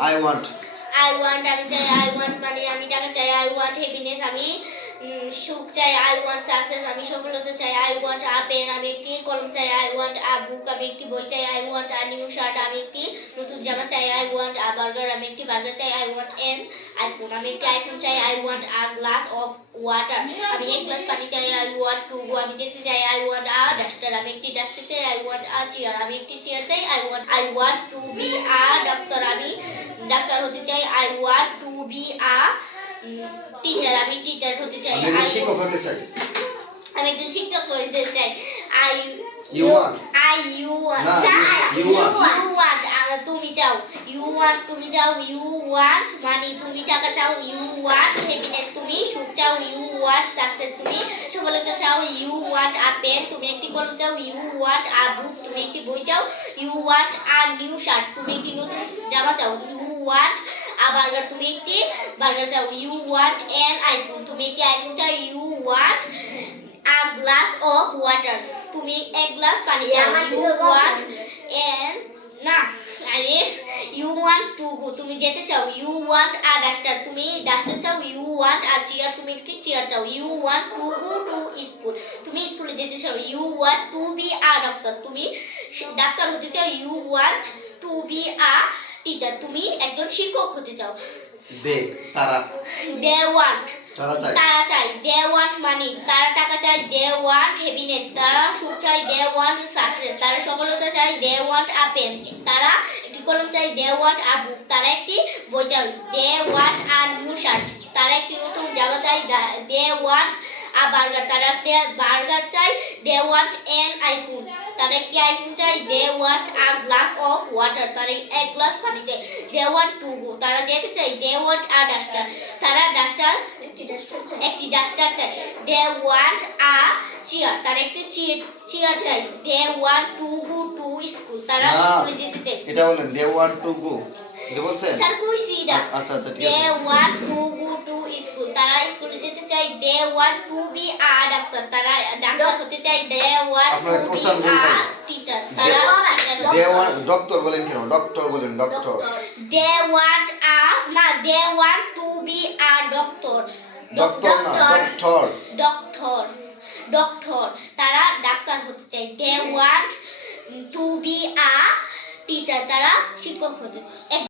I want. I want আমি চাই I want মানে আমি টাকা চাই I want happiness আমি সুখ চাই I want success আমি সফলতা চাই I want a pen আমি একটি কলম চাই I want a book আমি একটি বই চাই I want a new shirt আমি একটি নতুন জামা চাই I want a burger আমি একটি বার্গার চাই I want an iPhone আমি একটি আইফোন চাই I want a glass of water আমি এক গ্লাস পানি চাই I want to go আমি যেতে চাই I want a duster আমি একটি ডাস্টার চাই I want a chair আমি একটি চেয়ার চাই I want to be a doctor আমি ডাক্তার হতে চাই I want to be a teacher আমি টিচার হতে চাই আমি শিক্ষক হতে চাই। আমি একজন শিক্ষক হতে চাই You want. you want না, you want. you want তুমি চাও you want তুমি চাও you want মানি তুমি টাকা চাও you want happiness তুমি সুখ চাও you want success তুমি সফলতা চাও you want a pen তুমি একটি কলম চাও you want a book তুমি একটি বই চাও you want a new shirt তুমি একটি নতুন জামা চাও you want a burger তুমি একটি বার্গার চাও you want an iPhone তুমি একটি আইফোন চাও you want a glass of water তুমি এক গ্লাস পানি চাও you want and না আরে you want to go তুমি যেতে চাও you want a duster তুমি ডাস্টার চাও you want a chair তুমি একটি চেয়ার চাও you want to go to school তুমি স্কুলে যেতে চাও you want to be a doctor তুমি ডাক্তার হতে চাও you want to be a teacher তুমি একজন শিক্ষক হতে চাও তারা they want তারা চাই they want money তারা টাকা চাই they want happiness তারা সুখ চাই they want success তারা সফলতা চাই they want a pen তারা একটি কলম চাই they want a book তারা একটি বই চাই they want a new shirt তারা একটি নতুন জামা চাই they want a burger তারা একটি বার্গার চাই they want an iPhone তারা একটি আইফোন চাই they want a glass of water তারা এক গ্লাস পানি চাই they want to go তারা যেতে চাই they want a duster তারা ডাস্টার একটি ডাস্টার চাই they want a chair তারা একটি চেয়ার চাই they want to go to school তারা স্কুলে যেতে চাই এটা বলেন they want to go এটা বলছেন স্যার কইছি এটা আচ্ছা ঠিক আছে they want to go to school তারা স্কুলে যেতে চাই they want to be a doctor তারা ডাক্তার হতে চাই they want to be a teacher তারা they want ডক্টর বলেন কেন ডক্টর বলেন ডক্টর they want a না they want to be a doctor doctor না ডক্টর তারা ডাক্তার হতে চাই they want to be a teacher তারা শিক্ষক হতে চায়